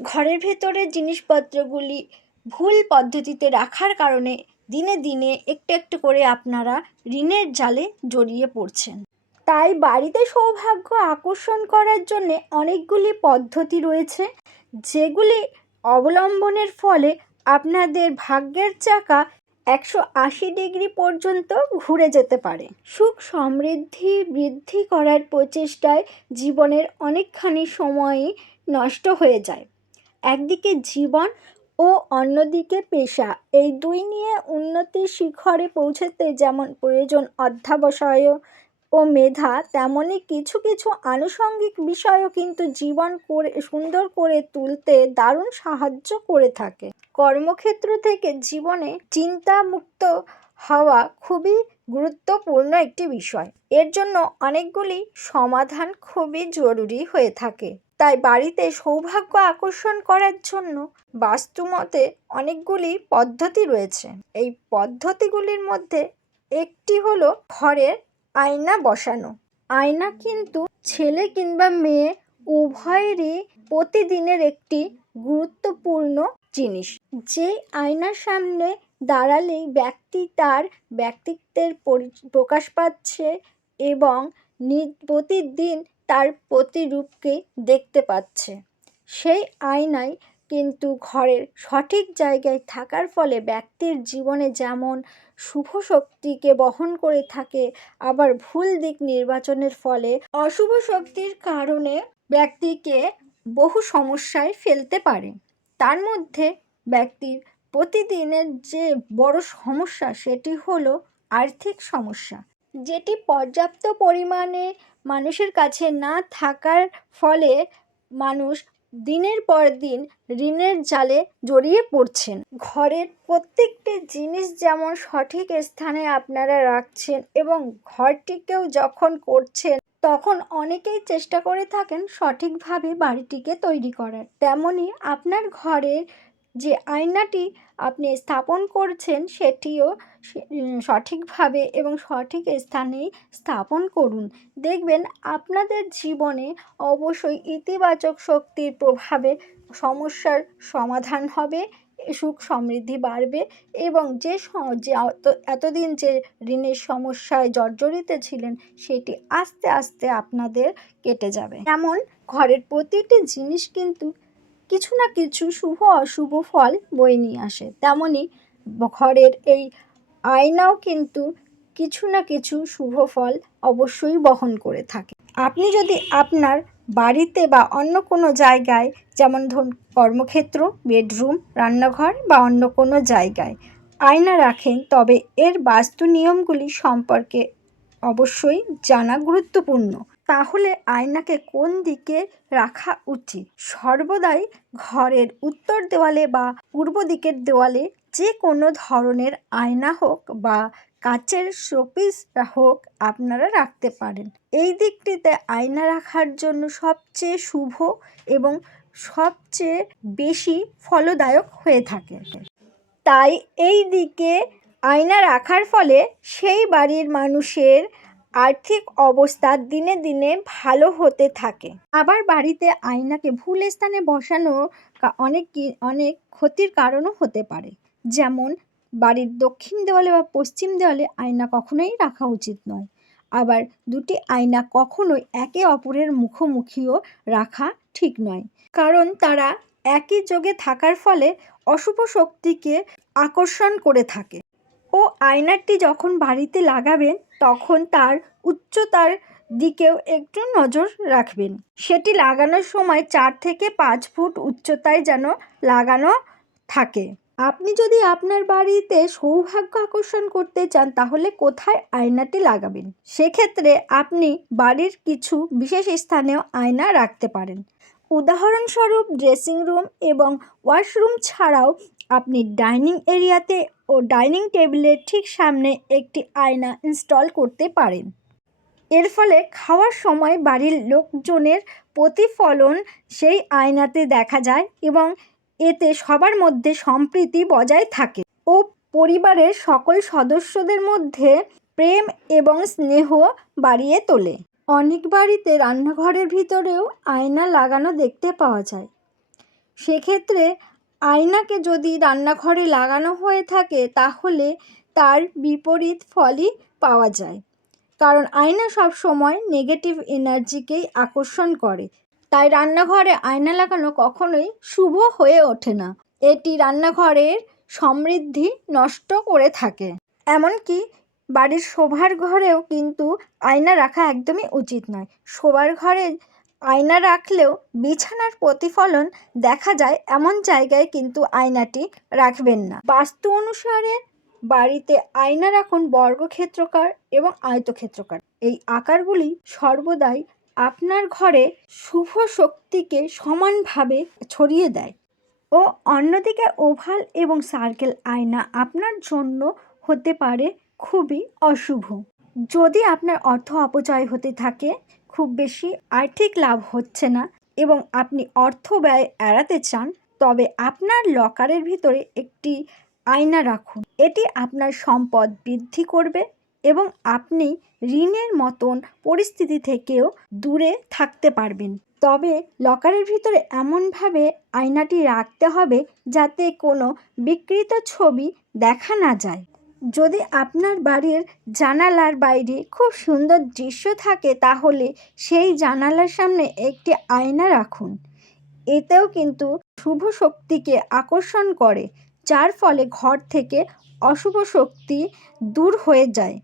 ঘরের ভেতরের জিনিসপত্রগুলি ভুল পদ্ধতিতে রাখার কারণে দিনে দিনে একটু একটু করে আপনারা ঋণের জালে জড়িয়ে পড়ছেন। তাই বাড়িতে সৌভাগ্য আকর্ষণ করার জন্যে অনেকগুলি পদ্ধতি রয়েছে, যেগুলি অবলম্বনের ফলে আপনাদের ভাগ্যের চাকা একশো আশি ডিগ্রি পর্যন্ত ঘুরে যেতে পারে। সুখ সমৃদ্ধি বৃদ্ধি করার প্রচেষ্টায় জীবনের অনেকখানি সময়ই নষ্ট হয়ে যায়। একদিকে জীবন ও অন্যদিকে পেশা। এই দুই নিয়ে উন্নতির শিখরে পৌঁছতে যেমন প্রয়োজন অধ্যাবসায় ও মেধা তেমনই কিছু কিছু আনুষঙ্গিক বিষয়ও কিন্তু জীবন করে, সুন্দর করে তুলতে দারুণ সাহায্য করে থাকে। কর্মক্ষেত্র থেকে জীবনে চিন্তামুক্ত হওয়া খুবই গুরুত্বপূর্ণ একটি বিষয়। এর জন্য অনেকগুলি সমাধান খুবই জরুরি হয়ে থাকে। তাই বাড়িতে সৌভাগ্য আকর্ষণ করার জন্য বাস্তুমতে অনেকগুলি পদ্ধতি রয়েছে। এই পদ্ধতিগুলির মধ্যে একটি হলো ঘরের আয়না বসানো। আয়না কিন্তু ছেলে কিংবা মেয়ে উভয়েরই প্রতিদিনের একটি গুরুত্বপূর্ণ জিনিস। যে আয়নার সামনে দাঁড়ালেই ব্যক্তি তার ব্যক্তিত্বের পরি, প্রকাশ পাচ্ছে এবং প্রতিদিন তার প্রতিরূপকে দেখতে পাচ্ছে। সেই আয়নায় কিন্তু ঘরের সঠিক জায়গায় থাকার ফলে ব্যক্তির জীবনে যেমন শুভ শক্তিকে বহন করে থাকে, আবার ভুল দিক নির্বাচনের ফলে অশুভ শক্তির কারণে ব্যক্তিকে বহু সমস্যায় ফেলতে পারে। তার মধ্যে ব্যক্তির প্রতিদিনের যে বড় সমস্যা, সেটি হলো আর্থিক সমস্যা, যেটি পর্যাপ্ত পরিমাণে মানুষের কাছে না থাকার ফলে মানুষ দিনের পর দিন ঋণের জালে জড়িয়ে পড়ছেন। ঘরের প্রত্যেকটি জিনিস যেমন সঠিক স্থানে আপনারা রাখছেন এবং ঘরটিকেও যখন করছেন, তখন অনেকেই চেষ্টা করে থাকেন সঠিকভাবে বাড়িটিকে তৈরি করার। তেমনই আপনার ঘরের যে আয়নাটি আপনি স্থাপন করছেন সেটিও সঠিকভাবে এবং সঠিক স্থানে স্থাপন করুন। দেখবেন আপনাদের জীবনে অবশ্যই ইতিবাচক শক্তির প্রভাবে সমস্যার সমাধান হবে, সুখ সমৃদ্ধি বাড়বে এবং যে এতদিন যে ঋণের সমস্যায় জর্জরিত ছিলেন সেটি আস্তে আস্তে আপনাদের কেটে যাবে। এমন ঘরের প্রতিটি জিনিস কিন্তু কিছু না কিছু শুভ অশুভ ফল বয়ে নিয়ে আসে। তেমনই ঘরের এই আয়নাও কিন্তু কিছু না কিছু শুভ ফল অবশ্যই বহন করে থাকে। আপনি যদি আপনার বাড়িতে বা অন্য কোনো জায়গায়, যেমন ধরুন কর্মক্ষেত্র, বেডরুম, রান্নাঘর বা অন্য কোনো জায়গায় আয়না রাখেন, তবে এর বাস্তু নিয়মগুলি সম্পর্কে অবশ্যই জানা গুরুত্বপূর্ণ। তাহলে আয়নাকে কোন দিকে রাখা উচিত? সর্বদাই ঘরের উত্তর দেওয়ালে বা পূর্ব দিকের দেওয়ালে যে কোনো ধরনের আয়না হোক বা কাচের শোপিস হোক আপনারা রাখতে পারেন। এই দিকটিতে আয়না রাখার জন্য সবচেয়ে শুভ এবং সবচেয়ে বেশি ফলদায়ক হয়ে থাকে। তাই এই দিকে আয়না রাখার ফলে সেই বাড়ির মানুষের আর্থিক অবস্থা দিনে দিনে ভালো হতে থাকে। আবার বাড়িতে আয়নাকে ভুল স্থানে বসানো অনেক অনেক ক্ষতির কারণও হতে পারে। যেমন, বাড়ির দক্ষিণ দেওয়ালে বা পশ্চিম দেওয়ালে আয়না কখনোই রাখা উচিত নয়। আবার দুটি আয়না কখনোই একে অপরের মুখোমুখিও রাখা ঠিক নয়। কারণ তারা একই যোগে থাকার ফলে অশুভ শক্তিকে আকর্ষণ করে থাকে। ও আয়নাটি যখন বাড়িতে লাগাবেন তখন তার উচ্চতার দিকেও একটু নজর রাখবেন। সেটি লাগানোর সময় চার থেকে পাঁচ ফুট উচ্চতায় যেন লাগানো থাকে। আপনি যদি আপনার বাড়িতে সৌভাগ্য আকর্ষণ করতে চান, তাহলে কোথায় আয়নাটি লাগাবেন? সেক্ষেত্রে আপনি বাড়ির কিছু বিশেষ স্থানেও আয়না রাখতে পারেন। উদাহরণস্বরূপ ড্রেসিং রুম এবং ওয়াশরুম ছাড়াও আপনি ডাইনিং এরিয়াতে ও ডাইনিং টেবিলের ঠিক সামনে একটি আয়না ইনস্টল করতে পারেন। এর ফলে খাওয়ার সময় বাড়ির লোকজনের প্রতিফলন সেই আয়নাতে দেখা যায় এবং এতে সবার মধ্যে সম্প্রীতি বজায় থাকে ও পরিবারের সকল সদস্যদের মধ্যে প্রেম এবং স্নেহ বাড়িয়ে তোলে। অনেক বাড়িতে রান্নাঘরের ভিতরেও আয়না লাগানো দেখতে পাওয়া যায়। সেক্ষেত্রে আয়নাকে যদি রান্নাঘরে লাগানো হয়ে থাকে, তাহলে তার বিপরীত ফলই পাওয়া যায়। কারণ আয়না সব সময় নেগেটিভ এনার্জিকেই আকর্ষণ করে। তাই রান্নাঘরে আয়না লাগানো কখনোই শুভ হয়ে ওঠে না। এটি রান্নাঘরের সমৃদ্ধি নষ্ট করে থাকে। এমনকি বাড়ির শোবার ঘরেও কিন্তু আয়না রাখা একদমই উচিত নয়। শোবার ঘরে আয়না রাখলেও বিছানার প্রতিফলন দেখা যায় এমন জায়গায় কিন্তু আয়নাটি রাখবেন না। বাস্তু অনুসারে বাড়িতে আয়না রাখুন বর্গক্ষেত্রকার এবং আয়তক্ষেত্রকার। এই আকারগুলি সর্বদাই আপনার ঘরে শুভ শক্তিকে সমানভাবে ছড়িয়ে দেয় ও অন্যদিকে ওভাল এবং সার্কেল আয়না আপনার জন্য হতে পারে খুবই অশুভ। যদি আপনার অর্থ অপচয় হতে থাকে খুব বেশি আর্থিক লাভ হচ্ছে না এবং আপনি অর্থ ব্যয় এড়াতে চান, তবে আপনার লকারের ভিতরে একটি আয়না রাখুন। এটি আপনার সম্পদ বৃদ্ধি করবে এবং আপনি ঋণের মতন পরিস্থিতি থেকেও দূরে থাকতে পারবেন। তবে লকারের ভিতরে এমনভাবে আয়নাটি রাখতে হবে যাতে কোনো বিকৃত ছবি দেখা না যায়। যদি আপনার বাড়ির জানালার বাইরে খুব সুন্দর দৃশ্য থাকে, তাহলে সেই জানালার সামনে একটি আয়না রাখুন। এতেও কিন্তু শুভ শক্তিকে আকর্ষণ করে, যার ফলে ঘর থেকে অশুভ শক্তি দূর হয়ে যায়।